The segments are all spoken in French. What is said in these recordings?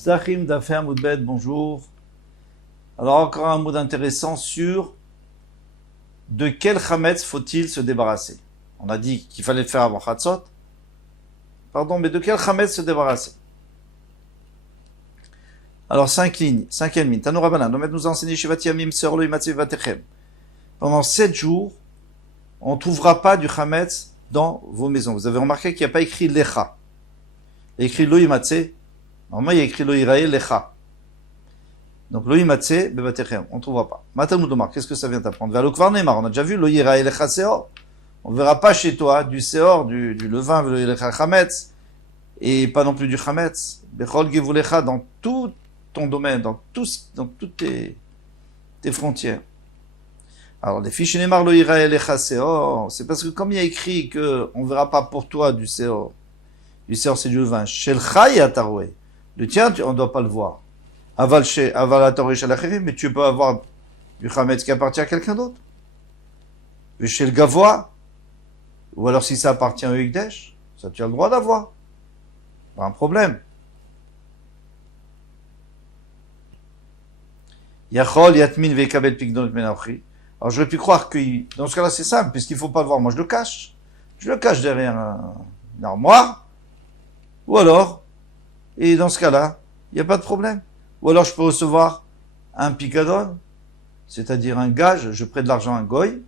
Psachim d'Afer Moudbet, bonjour. Alors encore un mot intéressant sur de quel chametz faut-il se débarrasser. On a dit qu'il fallait le faire avant Chatzot. Pardon, mais de quel chametz se débarrasser? Alors 5 lignes, 5e ligne. Tanoura Banan, on va nous enseigner Shivati Yamim Seorlo Imatse Vatechem. Pendant 7 jours, on ne trouvera pas du chametz dans vos maisons. Vous avez remarqué qu'il n'y a pas écrit Lecha. Il y a écrit Lo Imatse. Normalement, il y a écrit Lo Irae Lecha. Donc, Lo Imatse Bevatechem. On ne trouvera pas. Matalmud Omar, qu'est-ce que ça vient t'apprendre? Vers le Kvar Neymar, on a déjà vu Lo Irae Lecha Seor. On ne verra pas chez toi du Seor, du levain, Lo Lecha Chametz, et pas non plus du Chametz. Bechol Gevulecha, dans tout ton domaine, dans toutes tes frontières. Alors, les fiches Neymar Lo Irae Lecha Seor, c'est parce que comme il y a écrit que on ne verra pas pour toi du Seor. Du Seor, c'est du levain. Shel Chai Ataroué. Le tien, on ne doit pas le voir. Aval Ataroué Shel Acherim, mais tu peux avoir du Chametz qui appartient à quelqu'un d'autre. Chez le Gavois, ou alors si ça appartient au Higdesh, ça tu as le droit d'avoir. Pas un problème. Yachol Yatmin Vekabel Pigdon Menachri. Alors j'aurais pu croire que dans ce cas-là c'est simple, puisqu'il ne faut pas le voir. Moi je le cache. Je le cache derrière une armoire. Ou alors, et dans ce cas-là, il n'y a pas de problème. Ou alors je peux recevoir un picadon, c'est-à-dire un gage, je prête de l'argent à un goy,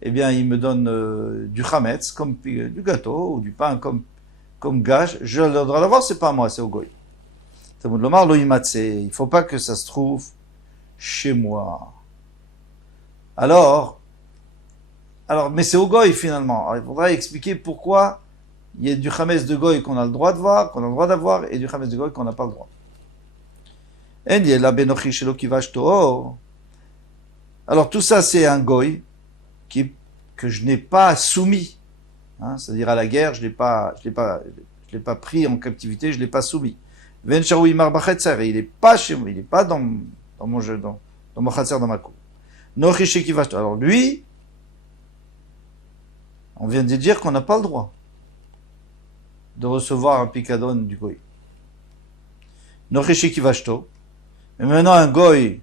eh bien il me donne du chametz, comme du gâteau, ou du pain comme gage, je le dois l'avoir, c'est pas à moi, c'est au goy. Il ne faut pas que ça se trouve chez moi. Alors, mais c'est au goy finalement. Alors, il faudra expliquer pourquoi il y a du chametz de goy qu'on a le droit de voir, qu'on a le droit d'avoir, et du chametz de goy qu'on n'a pas le droit. Alors tout ça c'est un goy que je n'ai pas soumis, hein, c'est-à-dire à la guerre, je l'ai pas pris en captivité, je l'ai pas soumis. Il est pas chez moi, il est pas dans mon jeu, dans mon chatzer, dans ma cour. Alors lui, on vient de dire qu'on n'a pas le droit de recevoir un picadon du goy. Mais maintenant un goy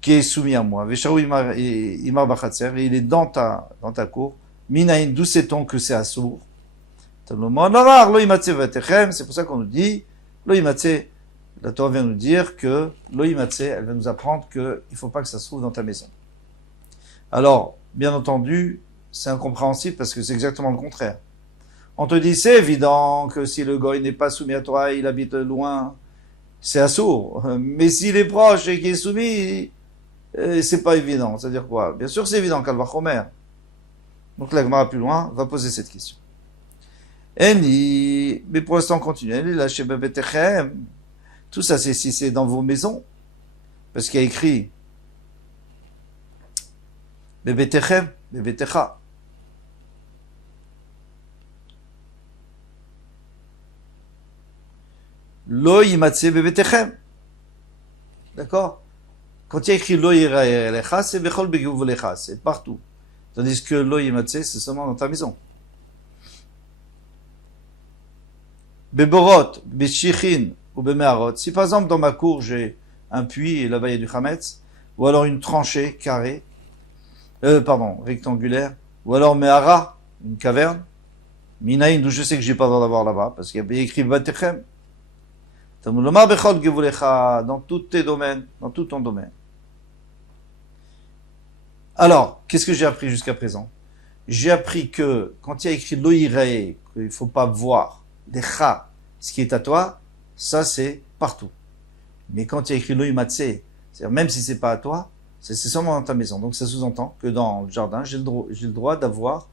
qui est soumis à moi, et il est dans ta cour, Minaïn, d'où sait-on que c'est assour? C'est pour ça qu'on nous dit, la Torah vient nous dire que elle va nous apprendre qu'il ne faut pas que ça se trouve dans ta maison. Alors, bien entendu, c'est incompréhensible parce que c'est exactement le contraire. On te dit, c'est évident que si le goy n'est pas soumis à toi, il habite loin, c'est assourd. Mais s'il est proche et qu'il est soumis, c'est pas évident. C'est-à-dire quoi? Bien sûr, c'est évident, Kalva Chomer. Donc, la Gemara plus loin va poser cette question. Mais pour l'instant, on continue. Tout ça, c'est dans vos maisons. Parce qu'il y a écrit Bebetechem, Bebetecha. Lo yimatse bebetechem. D'accord? Quand il y a écrit Lo yiraelecha, c'est bechol beguvulecha, c'est partout. Tandis que Lo yimatse, c'est seulement dans ta maison. Beborot, beshichin ou bemeharot. Si par exemple dans ma cour j'ai un puits et là-bas il y a du chametz, ou alors une tranchée carrée, rectangulaire, ou alors mehara, une caverne, minaïn, d'où je sais que j'ai pas le droit d'avoir là-bas, parce qu'il y a écrit Vatechem. Dans tous tes domaines, dans tout ton domaine. Alors, qu'est-ce que j'ai appris jusqu'à présent? J'ai appris que quand il y a écrit Lo Yirae, qu'il ne faut pas voir, Lecha, ce qui est à toi, ça c'est partout. Mais quand il y a écrit Lo Yimatse, c'est-à-dire même si c'est pas à toi, c'est seulement dans ta maison. Donc ça sous-entend que dans le jardin, j'ai le droit d'avoir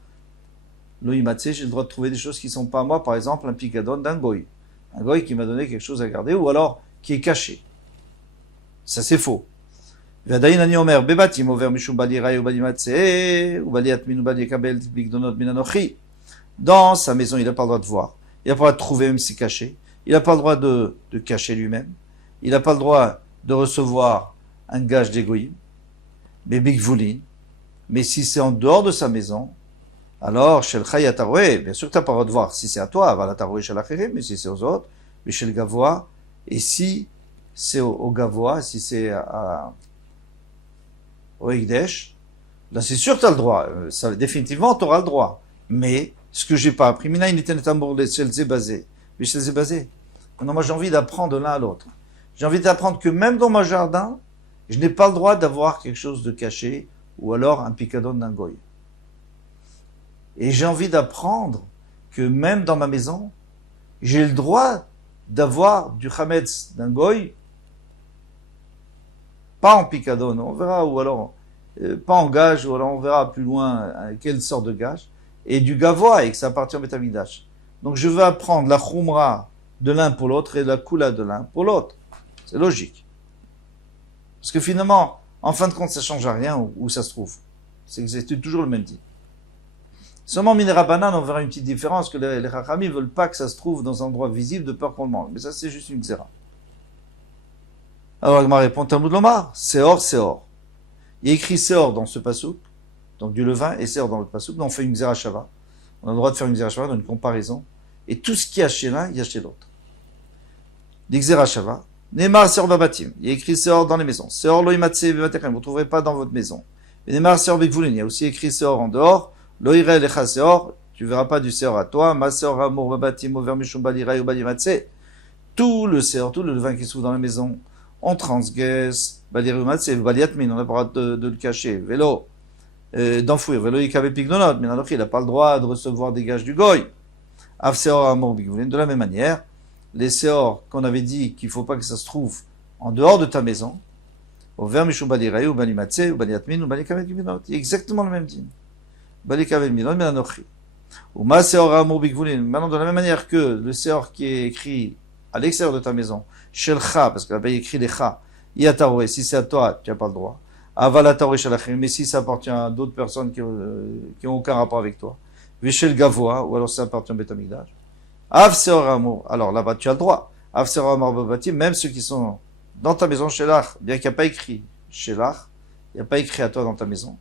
Lo Yimatse, j'ai le droit de trouver des choses qui ne sont pas à moi, par exemple un picadon d'un goy. Un goy qui m'a donné quelque chose à garder, ou alors qui est caché. Ça c'est faux. Dans sa maison, il n'a pas le droit de voir. Il n'a pas le droit de trouver même si c'est caché. Il n'a pas le droit de cacher lui-même. Il n'a pas le droit de recevoir un gage d'égoïsme. Mais si c'est en dehors de sa maison, alors, chez le Chayat Aroué, bien sûr que tu n'as pas le droit de voir si c'est à toi, Aval Ataroué chez l'Achirim, mais si c'est aux autres, mais chez le Gavois, et si c'est au Gavois, si c'est au Ekdesh, là c'est sûr que tu as le droit. Ça, définitivement, tu auras le droit. Mais, ce que j'ai pas appris, Mina, il était chez le Zébazé. Mais chez le Zébazé. Maintenant, moi, j'ai envie d'apprendre de l'un à l'autre. J'ai envie d'apprendre que même dans mon jardin, je n'ai pas le droit d'avoir quelque chose de caché, ou alors un picadon d'un goy. Et j'ai envie d'apprendre que même dans ma maison, j'ai le droit d'avoir du chametz d'un goy, pas en picadon, on verra, ou alors pas en gage, ou alors on verra plus loin quelle sorte de gage, et du gavois, et que ça appartient au Betamikdash. Donc je veux apprendre la khumra de l'un pour l'autre et la kula de l'un pour l'autre. C'est logique. Parce que finalement, en fin de compte, ça ne change à rien où ça se trouve. C'est toujours le même type. Seulement, Minera Banane, on verra une petite différence, que les Chachamim ne veulent pas que ça se trouve dans un endroit visible de peur qu'on le mange. Mais ça, c'est juste une xéra. Alors, Agma répond, Talmud Lomar, Seor, Seor. Il y a écrit Seor dans ce pasouk, donc du levain, et Seor dans le pasouk, donc on fait une xéra shava. On a le droit de faire une xéra shava dans une comparaison. Et tout ce qu'il y a chez l'un, il y a chez l'autre. L'Ixéra Shava. Neymar Seor Babatim. Il y a écrit Seor dans les maisons. Seor Loimatse Bebatekem. Vous ne trouverez pas dans votre maison. Et Neymar Seor Bekvulin. Il y a aussi écrit Seor en dehors. Loire Lecha Seor. Tu verras pas du Seor à toi. Ma Seor Amour Babatim. Over Mishum Balira Balimatse. Tout le Seor, tout le levain qui se trouve dans la maison, on transgresse. Balirumatse. Baliatmin. On n'a pas le droit de le cacher. Vélo. D'enfouir. Vélo Yikabe Pignonot. Mais il n'a pas le droit de recevoir des gages du Goy. Av Seor Amour Bekvulin. De la même manière, les séors qu'on avait dit qu'il ne faut pas que ça se trouve en dehors de ta maison, au verre Mishum Baliraï, ou Balimatse, ou Baliatmin, ou Balikavel Minot. Il y a exactement le même dîme. Balikavel Minot, Melanochi. Ou Ma Seor Amour Bikvulin. Maintenant, de la même manière que le séor qui est écrit à l'extérieur de ta maison, Shelcha, parce que là-bas il écrit les Cha, Yataroué, si c'est à toi, tu n'as pas le droit. Avalataroué Shalachim, mais si ça appartient à d'autres personnes qui n'ont aucun rapport avec toi. Vishel Gavoa, ou alors ça appartient au Betamikdash. Av Seor Amour. Alors là-bas, tu as le droit. Av Seor Amour Babatim, même ceux qui sont dans ta maison, Shelach, bien qu'il n'y a pas écrit Shelach, il n'y a pas écrit à toi dans ta maison.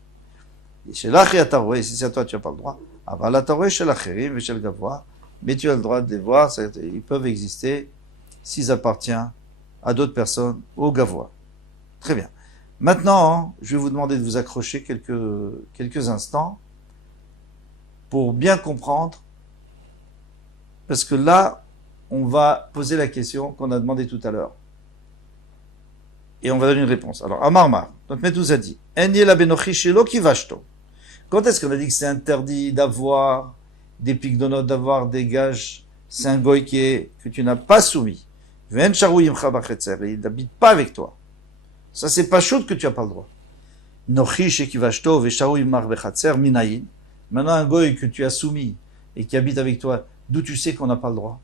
Shelach et Ataroué, si c'est à toi, tu n'as pas le droit. Aval Ataroué, Shelacherim, Vishel Gavoa, mais tu as le droit de les voir, ils peuvent exister s'ils appartiennent à d'autres personnes, au Gavoa. Très bien. Maintenant, je vais vous demander de vous accrocher quelques instants pour bien comprendre. Parce que là, on va poser la question qu'on a demandé tout à l'heure. Et on va donner une réponse. Alors, Amarmar, donc Metous a dit, Enye la benochi shelo kivashto. Quand est-ce qu'on a dit que c'est interdit d'avoir des pigdonotes, d'avoir des gages? C'est un goy que tu n'as pas soumis. Ven charouyim chabachetzer, et il n'habite pas avec toi. Ça, c'est pas chaud que tu n'as pas le droit. Nochi shekivashto ve charouyim marbechatzer minayin. Maintenant, un goy que tu as soumis et qui habite avec toi, d'où tu sais qu'on n'a pas le droit?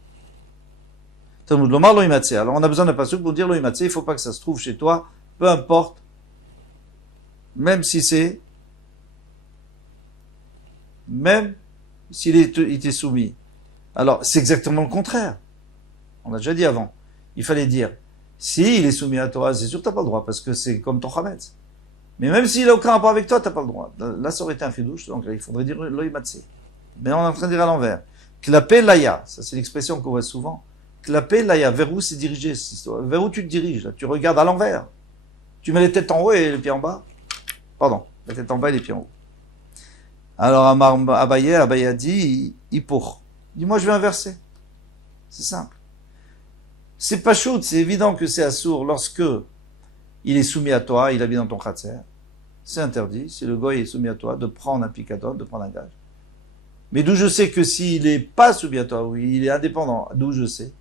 Talmud Lomar lo imatse. Alors on a besoin d'un pasuk pour dire lo imatse, il ne faut pas que ça se trouve chez toi, peu importe, même si c'est, même s'il était soumis. Alors c'est exactement le contraire. On a déjà dit avant. Il fallait dire, si il est soumis à toi, c'est sûr que tu n'as pas le droit, parce que c'est comme ton chametz. Mais même s'il n'a aucun rapport avec toi, tu n'as pas le droit. Là, ça aurait été un chidouche, donc là, il faudrait dire lo imatse. Mais on est en train de dire à l'envers. Klapé laya, ça c'est l'expression qu'on voit souvent. Klapé laya, vers où c'est dirigé cette histoire? Vers où tu te diriges là? Tu regardes à l'envers. Tu mets les têtes en haut et les pieds en bas. Pardon, la tête en bas et les pieds en haut. Alors Abaye a dit, Hippour. Dis-moi, je vais inverser. C'est simple. C'est pas chaud, c'est évident que c'est assourd lorsque il est soumis à toi, il habite dans ton khatser. C'est interdit, si le goy est soumis à toi, de prendre un picadon, de prendre un gage. Mais d'où je sais que s'il n'est pas soumis à toi, oui, il est indépendant, d'où je sais.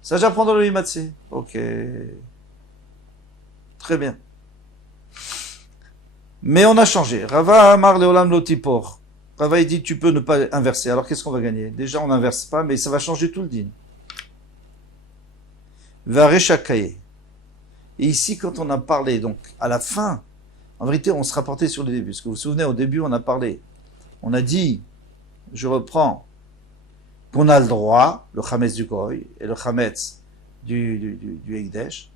Ça, j'apprends dans le Imatse. Ok. Très bien. Mais on a changé. Rava Amar Leolam Lotipor. Rava il dit tu peux ne pas inverser. Alors qu'est-ce qu'on va gagner? Déjà on n'inverse pas, mais ça va changer tout le din. Vareshakaye. Et ici, quand on a parlé, donc à la fin, en vérité, on se rapportait sur le début. Parce que vous vous souvenez, au début, on a parlé. On a dit, je reprends, qu'on a le droit, le chametz du goy et le chametz du Ekdesh.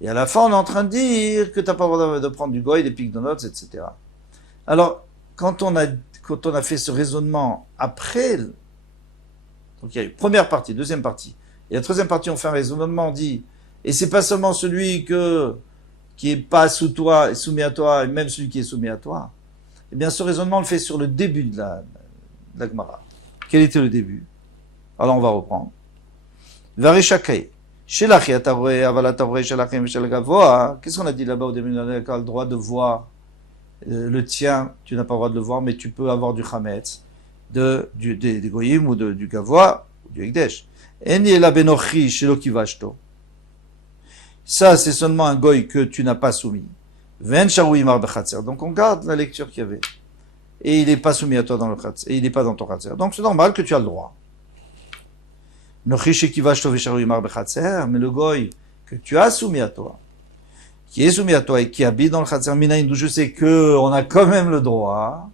Et à la fin, on est en train de dire que tu n'as pas le droit de prendre du goy, des pigdonotes, etc. Alors, quand on a fait ce raisonnement après, donc il y a eu première partie, deuxième partie, et la troisième partie, on fait un raisonnement, on dit, Et c'est pas seulement celui qui est pas sous toi, soumis à toi, et même celui qui est soumis à toi. Eh bien, ce raisonnement, on le fait sur le début de la Gemara. Quel était le début? Alors, on va reprendre. Varishakai. Qu'est-ce qu'on a dit là-bas au début de l'année? Tu as le droit de voir le tien, tu n'as pas le droit de le voir, mais tu peux avoir du chametz, des goyim ou du gavoa, ou du ekdesh. Ça, c'est seulement un goy que tu n'as pas soumis. Donc on garde la lecture qu'il y avait. Et il n'est pas soumis à toi dans le khatser, et il n'est pas dans ton khatser. Donc c'est normal que tu as le droit. Mais le goy que tu as soumis à toi, qui est soumis à toi et qui habite dans le khatser minaïn, d'où je sais qu'on a quand même le droit.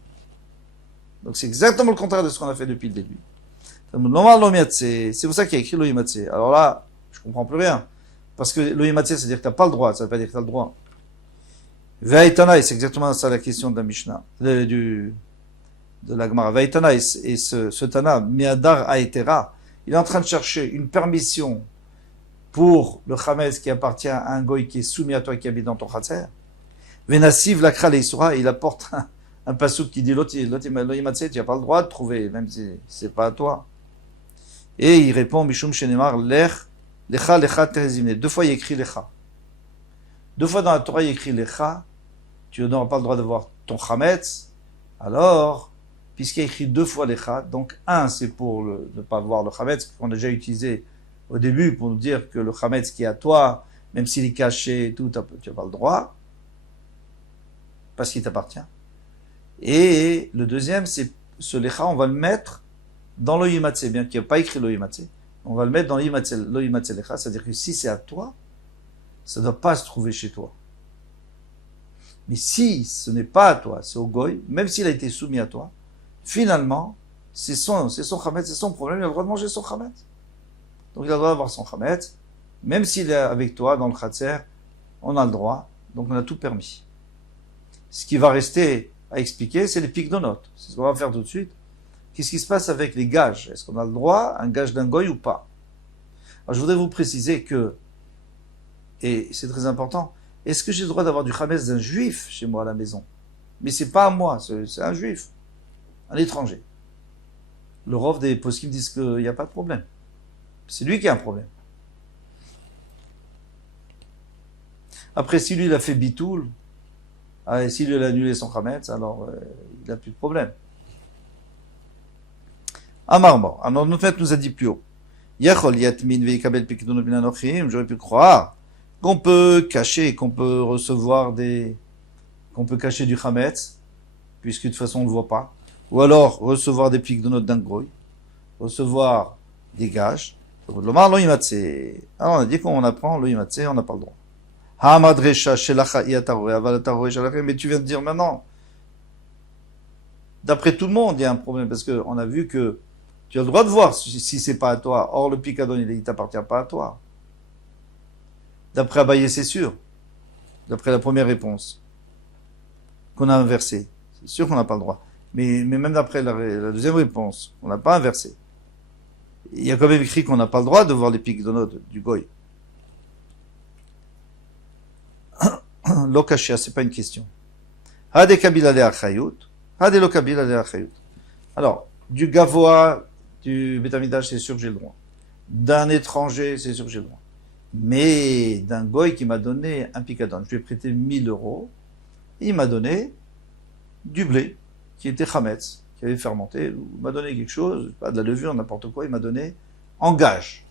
Donc c'est exactement le contraire de ce qu'on a fait depuis le début. C'est pour ça qu'il y a écrit l'oyimatse. Alors là, je comprends plus rien. Parce que l'oyimatse, c'est-à-dire que tu n'as pas le droit, ça ne veut pas dire que tu as le droit. Ve'aitana, c'est exactement ça la question de la Mishnah, de la Gemara. Ve'aitana, et ce Tana, miadar aetera, il est en train de chercher une permission pour le Chametz qui appartient à un goy qui est soumis à toi, qui habite dans ton Khatser. Venassiv lakra leisura, il apporte un pasouk qui dit l'oyimatse, tu n'as pas le droit de trouver, même si c'est pas à toi. Et il répond, Mishum Shenemar, lecha terezimne. 2 fois il écrit lecha. 2 fois dans la Torah il écrit lecha, tu n'auras pas le droit de voir ton chametz. Alors, puisqu'il y a écrit 2 fois lecha, donc un c'est pour ne pas voir le chametz, qu'on a déjà utilisé au début pour nous dire que le chametz qui est à toi, même s'il est caché et tout, tu n'as pas le droit, parce qu'il t'appartient. Et le deuxième, c'est ce lecha, on va le mettre dans l'oyimatse, bien qu'il n'y ait pas écrit l'oyimatse, on va le mettre dans l'oyimatse lecha, c'est-à-dire que si c'est à toi, ça ne doit pas se trouver chez toi. Mais si ce n'est pas à toi, c'est au goy, même s'il a été soumis à toi, finalement, c'est son chametz, c'est son problème, il a le droit de manger son chametz. Donc il a le droit d'avoir son chametz, même s'il est avec toi dans le khatser, on a le droit, donc on a tout permis. Ce qui va rester à expliquer, c'est les pikdonotes. C'est ce qu'on va faire tout de suite. Qu'est-ce qui se passe avec les gages? Est-ce qu'on a le droit à un gage d'un goy ou pas? Alors je voudrais vous préciser que, et c'est très important, est-ce que j'ai le droit d'avoir du chametz d'un juif chez moi à la maison? Mais c'est pas à moi, c'est un juif, un étranger. Le rov des poskim disent qu'il n'y a pas de problème. C'est lui qui a un problème. Après, si lui il a fait bitoul, et si lui il a annulé son chametz, alors il n'a plus de problème. Amarmor, alors notre maître nous a dit plus haut. Yachol yatmin veikabel pikdonot min anochim, j'aurais pu croire qu'on peut cacher, qu'on peut recevoir qu'on peut cacher du chametz, puisque de toute façon on ne le voit pas, ou alors recevoir des pikdonot d'un goy, recevoir des gages. Alors on a dit qu'on apprend l'oyimatse, on n'a pas le droit. Mais tu viens de dire maintenant, d'après tout le monde, il y a un problème, parce qu'on a vu que tu as le droit de voir si c'est pas à toi. Or, le picadon, il t'appartient pas à toi. D'après Abaye, c'est sûr. D'après la première réponse qu'on a inversée. C'est sûr qu'on n'a pas le droit. Mais même d'après la deuxième réponse, on n'a pas inversé. Il y a quand même écrit qu'on n'a pas le droit de voir les picdonotes du goy. Lokashia, c'est pas une question. Hade kabila le achayut. Hade lo kabila le achayut. Alors, du gavoa, du bétamidash, c'est sûr que j'ai le droit. D'un étranger, c'est sûr que j'ai le droit. Mais d'un goy qui m'a donné un picadon, je lui ai prêté 1000 euros, et il m'a donné du blé, qui était chametz, qui avait fermenté, ou il m'a donné quelque chose, pas de la levure, n'importe quoi, il m'a donné en gage.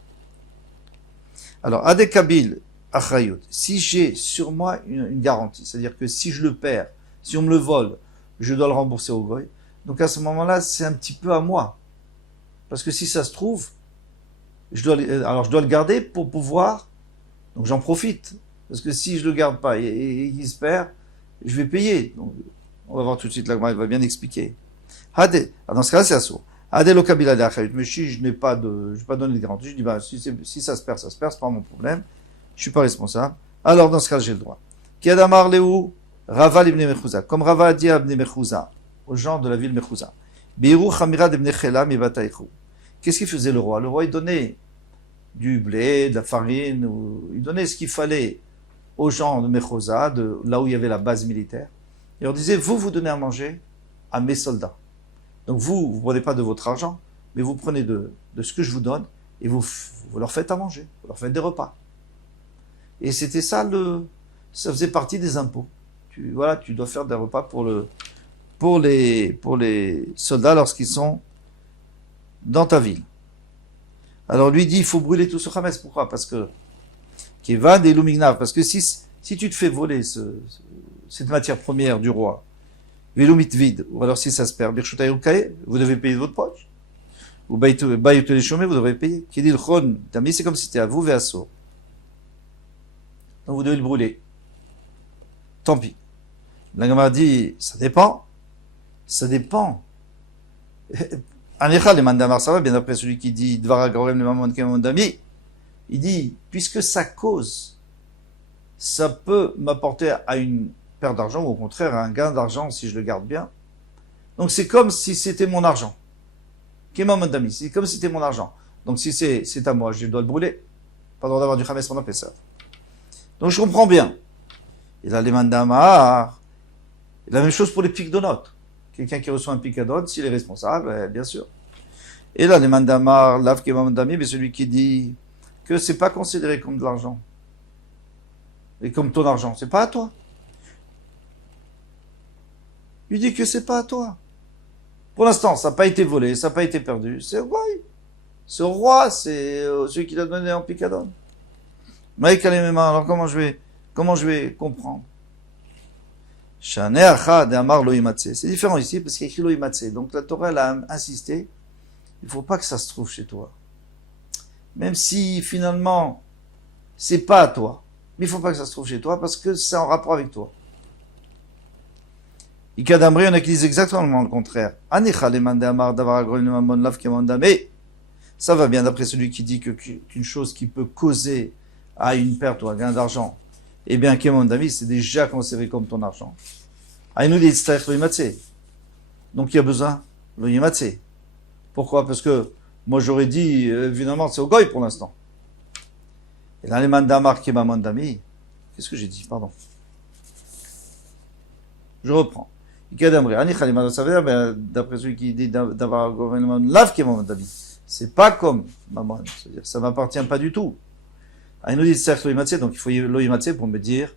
Alors, Ade Kabil Achrayut, si j'ai sur moi une garantie, c'est-à-dire que si je le perds, si on me le vole, je dois le rembourser au goy, donc à ce moment-là, c'est un petit peu à moi. Parce que si ça se trouve, je dois le garder pour pouvoir, donc j'en profite. Parce que si je le garde pas et qu'il se perd, je vais payer. Donc, on va voir tout de suite, là, il va bien expliquer. Hade, dans ce cas-là, c'est assourd. Hade lo kabila de achayut, mais si je n'ai pas je vais pas donner de garantie, je dis, si ça se perd, c'est pas mon problème. Je suis pas responsable. Alors, dans ce cas, j'ai le droit. Kiadamar lehu, Rava l'ibn Mechouza. Comme Rava a dit à ibn Mechouza, aux gens de la ville Mechouza. Biru chamira d'ibn Chela mi bataychu. Qu'est-ce qu'il faisait le roi? Le roi, il donnait du blé, de la farine, ou il donnait ce qu'il fallait aux gens de Mechoza, de là où il y avait la base militaire. Et on disait, vous donnez à manger à mes soldats. Donc vous ne prenez pas de votre argent, mais vous prenez de ce que je vous donne et vous leur faites à manger, vous leur faites des repas. Et c'était ça ça faisait partie des impôts. Tu dois faire des repas pour les soldats lorsqu'ils sont dans ta ville. Alors lui dit, il faut brûler tout ce Hametz. Pourquoi? Parce que Kevan des Lumignav. Parce que si tu te fais voler cette matière première du roi, Velumit vide, ou alors si ça se perd, vous devez payer de votre poche. Ou Bayut les chômés, vous devez payer. Qui dit le Khon, c'est comme si c'était à vous, Véasso. Donc vous devez le brûler. Tant pis. La Gemara dit, ça dépend. Ça dépend. Anicha, les mandamar, ça va, bien après celui qui dit, Dvara Gorem, le Mamon Kemondami, il dit, puisque ça cause, ça peut m'apporter à une perte d'argent, ou au contraire, à un gain d'argent si je le garde bien. Donc c'est comme si c'était mon argent. Kemondami, c'est comme si c'était mon argent. Donc si c'est à moi, je dois le brûler. Pas le droit d'avoir du Hametz pendant Pessah. Donc je comprends bien. Et là, les mandamar, la même chose pour les pique-de-notes. Quelqu'un qui reçoit un pique-à-notes, s'il est responsable, bien sûr. Et là, les mandamar, l'av qui mandami, mais celui qui dit que c'est pas considéré comme de l'argent. Et comme ton argent, c'est pas à toi. Il dit que c'est pas à toi. Pour l'instant, ça n'a pas été volé, ça n'a pas été perdu. C'est au roi. C'est au roi, c'est celui qui l'a donné en pique-à-notes. Alors comment je vais comprendre? C'est différent ici parce qu'il y a écrit Loïmatse. Donc la Torah elle a insisté, il ne faut pas que ça se trouve chez toi. Même si finalement c'est pas à toi, mais il ne faut pas que ça se trouve chez toi parce que c'est en rapport avec toi. Ikadamri, on a qui disent exactement le contraire. Mais ça va bien d'après celui qui dit qu'une chose qui peut causer à une perte ou un gain d'argent, eh bien, Kemondami, c'est déjà considéré comme ton argent. Aïnou dit Loïmatse. Donc il y a besoin de Loïmatse. Pourquoi? Parce que moi j'aurais dit, évidemment, c'est au goy pour l'instant. Et là, les mandamar Kemondami, qu'est-ce que j'ai dit? Pardon. Je reprends. D'après celui qui dit d'avoir un gouvernement lave Kemondami. C'est pas comme Maman. C'est-à-dire, ça m'appartient pas du tout. Il nous dit certes l'oïmatse, donc il faut l'oïmatse pour me dire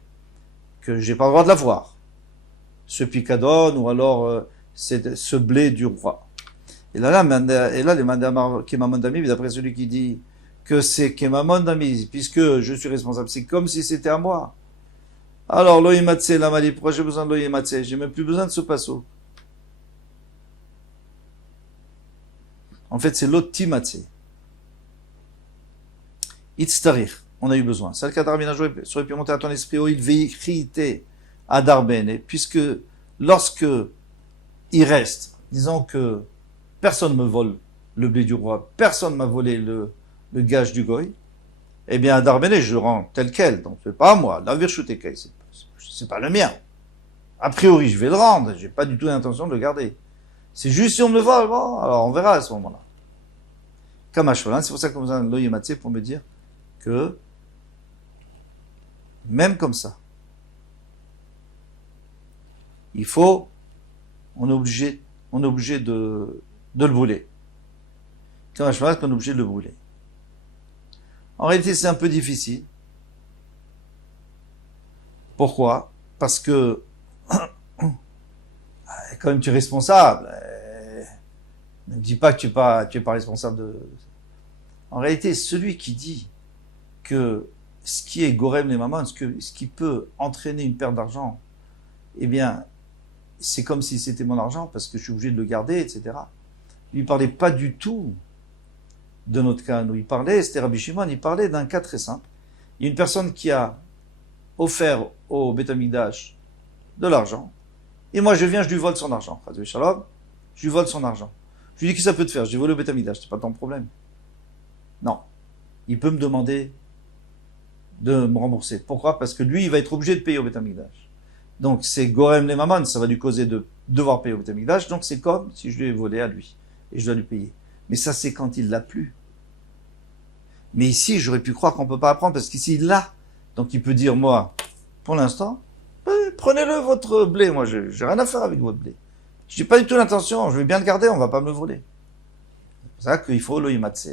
que j'ai pas le droit de l'avoir. Ce picadon ou alors ce blé du roi. Et là les mandamar Kemamondami, d'après celui qui dit que c'est Kemamondami, puisque je suis responsable, c'est comme si c'était à moi. Alors l'oïmatse, la mali, pourquoi j'ai besoin de l'oïmatse? J'ai même plus besoin de ce passo. En fait, c'est l'otimatse. Itztarich. On a eu besoin. Ça, le cadre ça aurait pu monter à ton esprit, oh, il véhicrité à Darbene, puisque lorsque il reste, disons que personne me vole le blé du roi, personne m'a volé le gage du goy, eh bien, à Darbene, je le rends tel quel, donc c'est pas à moi. La virchutekai, c'est pas le mien. A priori, je vais le rendre, j'ai pas du tout l'intention de le garder. C'est juste si on me le vole, bon, alors on verra à ce moment-là. Kamashvolan, c'est pour ça qu'on vous a un loyematse pour me dire que même comme ça, il faut, on est obligé de le brûler. Quand je pense qu'on est obligé de le brûler. En réalité, c'est un peu difficile. Pourquoi? Parce que quand même tu es responsable. Ne me dis pas que tu es pas responsable de. En réalité, celui qui dit que ce qui est Gorem les mamans, ce qui peut entraîner une perte d'argent, eh bien, c'est comme si c'était mon argent parce que je suis obligé de le garder, etc. Il ne parlait pas du tout de notre cas. Nous, il parlait, c'était Rabbi Shimon, il parlait d'un cas très simple. Il y a une personne qui a offert au Beth Amikdash de l'argent, et moi je viens, je lui vole son argent. Shalom, je lui vole son argent. Je lui dis, qu'est-ce que ça peut te faire? Je lui vole au Beth Amikdash, c'est pas ton problème. Non. Il peut me demander de me rembourser. Pourquoi? Parce que lui, il va être obligé de payer au Beth Amikdash. Donc, c'est Gorem les Mamon, ça va lui causer de devoir payer au Beth Amikdash, donc c'est comme si je lui ai volé à lui, et je dois lui payer. Mais ça, c'est quand il l'a plus. Mais ici, j'aurais pu croire qu'on peut pas apprendre parce qu'ici, il l'a. Donc il peut dire, moi, pour l'instant, prenez-le votre blé. Moi, j'ai rien à faire avec votre blé. Je n'ai pas du tout l'intention. Je vais bien le garder. On va pas me le voler. C'est ça qu'il faut l'oïmatse.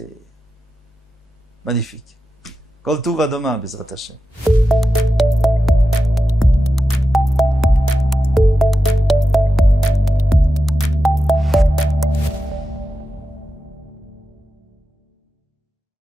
Magnifique. Kol tuv à demain, Bezrat Hashem.